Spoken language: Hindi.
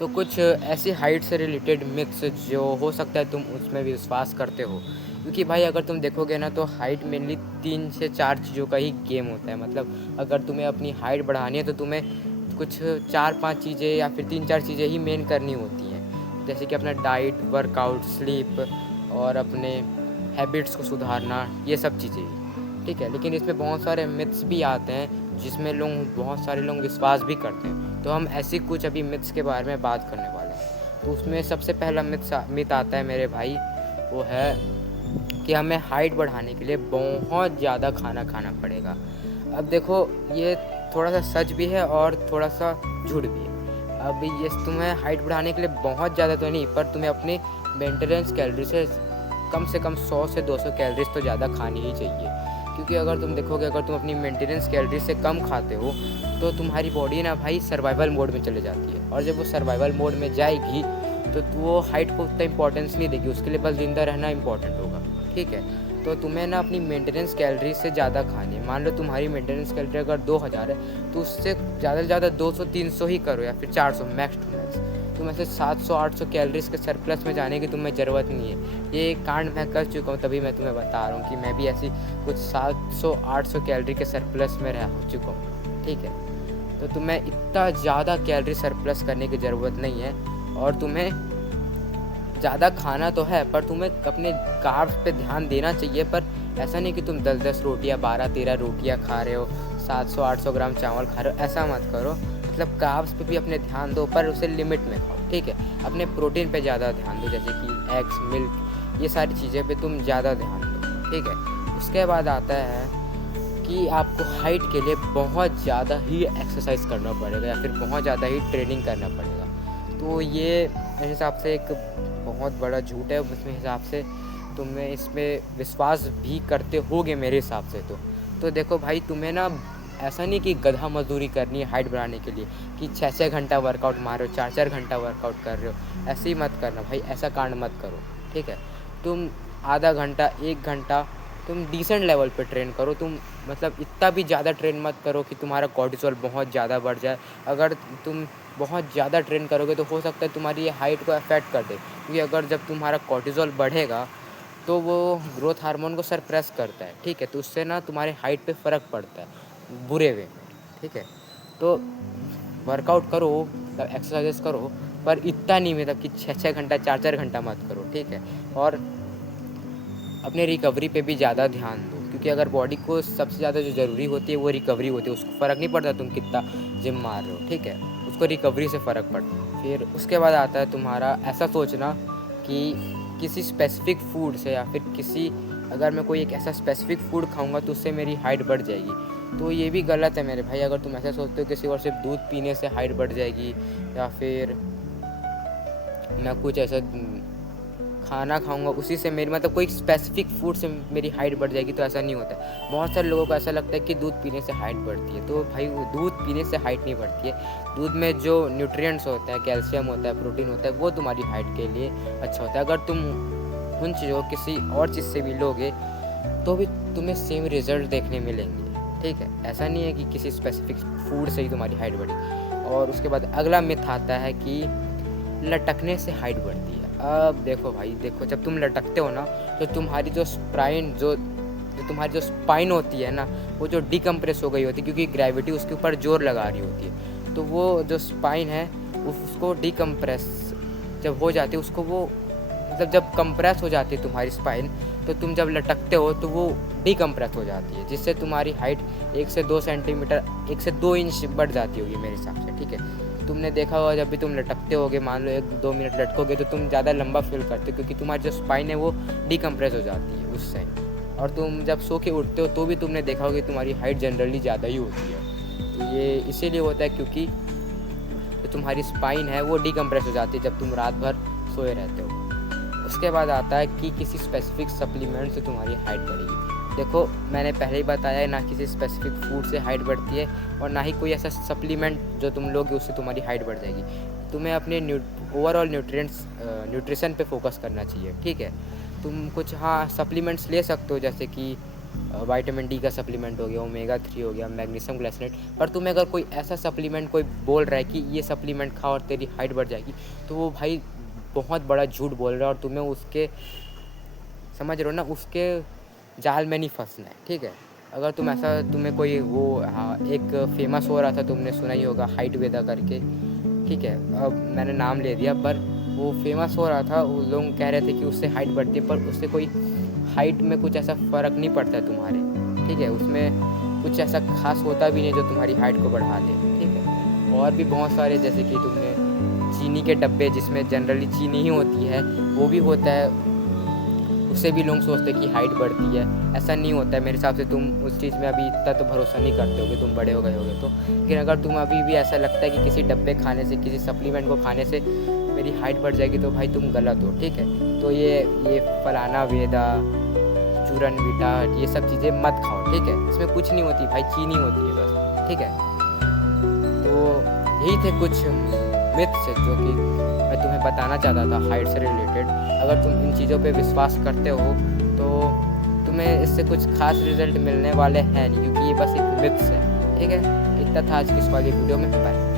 तो कुछ ऐसी हाइट से रिलेटेड मिथ्स जो हो सकता है तुम उसमें विश्वास करते हो, क्योंकि भाई अगर तुम देखोगे ना तो हाइट मेनली 3 से 4 चीज़ों का ही गेम होता है। मतलब अगर तुम्हें अपनी हाइट बढ़ानी है तो तुम्हें कुछ 4-5 चीज़ें या फिर 3-4 चीज़ें ही मेन करनी होती हैं, जैसे कि अपना डाइट, वर्कआउट, स्लीप और अपने हैबिट्स को सुधारना, ये सब चीज़ें ही, ठीक है। लेकिन इसमें बहुत सारे मिथ्स भी आते हैं जिसमें बहुत सारे लोग विश्वास भी करते हैं। तो हम ऐसी कुछ अभी मिथ्स के बारे में बात करने वाले हैं। तो उसमें सबसे पहला मिथ आता है मेरे भाई, वो है कि हमें हाइट बढ़ाने के लिए बहुत ज़्यादा खाना खाना पड़ेगा। अब देखो, ये थोड़ा-सा सच भी है और थोड़ा-सा झूठ भी है। अब ये तुम्हें हाइट बढ़ाने के लिए बहुत ज़्यादा तो नहीं, पर तुम्हें अपनी मेंटेनेंस कैलोरी से कम 100 से 200 कैलोरीज़ तो ज़्यादा खानी ही चाहिए। क्योंकि अगर तुम देखोगे, अगर तुम अपनी मेंटेनेंस कैलोरी से कम खाते हो तो तुम्हारी बॉडी ना भाई सर्वाइवल मोड में चले जाती है, और जब वो सर्वाइवल मोड में जाएगी तो वो हाइट को उतना इंपॉर्टेंस नहीं देगी, उसके लिए बस ज़िंदा रहना इंपॉर्टेंट होगा, ठीक है। तो तुम्हें ना अपनी मेंटेनेंस कैलोरी से ज़्यादा खानी है। मान लो तुम्हारी मेंटेनेंस कैलोरी अगर 2000 है तो उससे ज़्यादा से ज़्यादा 200-300 ही करो, या फिर 400 मैक्स टू मैक्स। तुम ऐसे 700-800 कैलोरीज़ के सरप्लस में जाने की तुम्हें ज़रूरत नहीं है। ये कांड मैं कर चुका हूँ, तभी मैं तुम्हें बता रहा हूँ कि मैं भी ऐसी कुछ 700-800 कैलोरी के सरप्लस में रह चुका हूँ, ठीक है। तो तुम्हें इतना ज़्यादा कैलोरी सरप्लस करने की ज़रूरत नहीं है, और तुम्हें ज़्यादा खाना तो है पर तुम्हें अपने कार्ब्स पे ध्यान देना चाहिए। पर ऐसा नहीं कि तुम 10-10 रोटियाँ, 12-13 रोटियाँ खा रहे हो, 700-800 ग्राम चावल खा रहे हो, ऐसा मत करो। मतलब कार्ब्स पे भी अपने ध्यान दो, पर उसे लिमिट में खाओ, ठीक है। अपने प्रोटीन पे ज़्यादा ध्यान दो, जैसे कि एग्स, मिल्क, ये सारी चीज़ें पे तुम ज़्यादा ध्यान दो, ठीक है। उसके बाद आता है कि आपको हाइट के लिए बहुत ज़्यादा ही एक्सरसाइज करना पड़ेगा, या फिर बहुत ज़्यादा ही ट्रेनिंग करना पड़ेगा। तो ये मेरे हिसाब से एक बहुत बड़ा झूठ है। उसमें हिसाब से तुम्हें इसमें विश्वास भी करते होगे मेरे हिसाब से। तो देखो भाई, तुम्हें ना ऐसा नहीं कि गधा मजदूरी करनी है हाइट बढ़ाने के लिए, कि 6-6 घंटा वर्कआउट मार रहे हो, 4-4 घंटा वर्कआउट कर रहे हो। ऐसे ही मत करना भाई, ऐसा कांड मत करो, ठीक है। तुम आधा घंटा, 1 घंटा तुम डिसेंट लेवल पे ट्रेन करो। तुम मतलब इतना भी ज़्यादा ट्रेन मत करो कि तुम्हारा कॉर्टिसोल बहुत ज़्यादा बढ़ जाए। अगर तुम बहुत ज़्यादा ट्रेन करोगे तो हो सकता है तुम्हारी ये हाइट को अफेक्ट कर दे, क्योंकि अगर जब तुम्हारा कॉर्टिसोल बढ़ेगा तो वो ग्रोथ हार्मोन को सप्रेस करता है, ठीक है। तो उससे ना तुम्हारी हाइट पे फ़र्क पड़ता है बुरे वे में, ठीक है। तो वर्कआउट करो, एक्सरसाइजेस करो, पर इतना नहीं, मतलब कि 6-6 घंटा, 4-4 घंटा मत करो, ठीक है। और अपने रिकवरी पे भी ज़्यादा ध्यान दो, क्योंकि अगर बॉडी को सबसे ज़्यादा जो ज़रूरी होती है वो रिकवरी होती है। उसको फ़र्क नहीं पड़ता तुम कितना जिम मार रहे हो, ठीक है। उसको रिकवरी से फ़र्क पड़ता है। फिर उसके बाद आता है तुम्हारा ऐसा सोचना कि किसी स्पेसिफ़िक फूड से, या फिर अगर मैं कोई एक ऐसा स्पेसिफ़िक फूड खाऊँगा तो उससे मेरी हाइट बढ़ जाएगी। तो ये भी गलत है मेरे भाई। अगर तुम ऐसा सोचते हो किसी और सिर्फ दूध पीने से हाइट बढ़ जाएगी, या फिर मैं कुछ ऐसा खाना खाऊँगा उसी से मेरी, मतलब कोई स्पेसिफ़िक फूड से मेरी हाइट बढ़ जाएगी, तो ऐसा नहीं होता है। बहुत सारे लोगों को ऐसा लगता है कि दूध पीने से हाइट बढ़ती है। तो भाई, वो दूध पीने से हाइट नहीं बढ़ती है। दूध में जो न्यूट्रिएंट्स होता है, कैल्शियम होता है, प्रोटीन होता है, वो तुम्हारी हाइट के लिए अच्छा होता है। अगर तुम उन चीज़ों को किसी और चीज़ से भी लोगे तो भी तुम्हें सेम रिज़ल्ट देखने मिलेंगे, ठीक है। ऐसा नहीं है कि किसी स्पेसिफ़िक फूड से ही तुम्हारी हाइट बढ़ी। और उसके बाद अगला मिथ आता है कि लटकने से हाइट बढ़ती है। अब देखो भाई, देखो, जब तुम लटकते हो ना तो तुम्हारी जो तुम्हारी जो स्पाइन होती है ना, वो जो डिकम्प्रेस हो गई होती है, क्योंकि ग्रेविटी उसके ऊपर जोर लगा रही होती है। तो वो जो स्पाइन है उसको डिकम्प्रेस जब हो जाती है, उसको वो मतलब जब कंप्रेस हो जाती है तुम्हारी स्पाइन, तो तुम जब लटकते हो तो वो डिकम्प्रेस हो जाती है, जिससे तुम्हारी हाइट 1 से 2 सेंटीमीटर, 1 से 2 इंच बढ़ जाती होगी मेरे हिसाब से, ठीक है। तुमने देखा होगा, जब भी तुम लटकते होगे, मान लो 1-2 मिनट लटकोगे तो तुम ज़्यादा लंबा फील करते हो, क्योंकि तुम्हारी जो स्पाइन है वो डिकम्प्रेस हो जाती है उससे। और तुम जब सो के उठते हो तो भी तुमने देखा होगा कि तुम्हारी हाइट जनरली ज़्यादा ही होती है। तो ये इसीलिए होता है क्योंकि जो तुम्हारी स्पाइन है वो डिकम्प्रेस हो जाती है जब तुम रात भर सोए रहते हो। उसके बाद आता है कि किसी स्पेसिफ़िक सप्लीमेंट से तुम्हारी हाइट बढ़ेगी। देखो, मैंने पहले ही बताया है, ना किसी स्पेसिफ़िक फूड से हाइट बढ़ती है, और ना ही कोई ऐसा सप्लीमेंट जो तुम लोगे उससे तुम्हारी हाइट बढ़ जाएगी। तुम्हें अपने ओवरऑल न्यूट्रिशन पे फोकस करना चाहिए, ठीक है। तुम कुछ सप्लीमेंट्स ले सकते हो, जैसे कि विटामिन डी का सप्लीमेंट हो गया, ओमेगा 3 हो गया, मैग्नीशियम ग्लाइसिनेट। पर तुम्हें अगर कोई ऐसा सप्लीमेंट कोई बोल रहा है कि ये सप्लीमेंट खाओ और तेरी हाइट बढ़ जाएगी, तो वो भाई बहुत बड़ा झूठ बोल रहा है और तुम्हें उसके, समझ रहे हो ना, उसके जाल में नहीं फंसना है, ठीक है। अगर तुम ऐसा, तुम्हें कोई वो, हाँ, एक फेमस हो रहा था, तुमने सुना ही होगा, हाइट वेदा करके, ठीक है, अब मैंने नाम ले दिया, पर वो फेमस हो रहा था, वो लोग कह रहे थे कि उससे हाइट बढ़ती है, पर उससे कोई हाइट में कुछ ऐसा फ़र्क नहीं पड़ता है तुम्हारे, ठीक है। उसमें कुछ ऐसा खास होता भी नहीं जो तुम्हारी हाइट को बढ़ा दे, ठीक है। और भी बहुत सारे, जैसे कि तुमने चीनी के डब्बे जिसमें जनरली चीनी ही होती है, वो भी होता है, उससे भी लोग सोचते हैं कि हाइट बढ़ती है। ऐसा नहीं होता है मेरे हिसाब से। तुम उस चीज़ में अभी इतना तो भरोसा नहीं करते होगे, तुम बड़े हो गए होगे तो। लेकिन अगर तुम अभी भी ऐसा लगता है कि किसी डब्बे खाने से, किसी सप्लीमेंट को खाने से मेरी हाइट बढ़ जाएगी, तो भाई तुम गलत हो, ठीक है। तो ये फलाना वेदा, चूरन बीटा, ये सब चीज़ें मत खाओ, ठीक है। इसमें कुछ नहीं होती भाई, चीनी होती है बस, ठीक है। तो यही थे कुछ मिथ्स जो कि मैं तुम्हें बताना चाहता था हाइट से रिलेटेड। अगर तुम इन चीज़ों पे विश्वास करते हो तो तुम्हें इससे कुछ खास रिजल्ट मिलने वाले हैं नहीं, क्योंकि ये बस एक मिथ्स है, ठीक है। इतना था आज की इस वाली वीडियो में। बाय।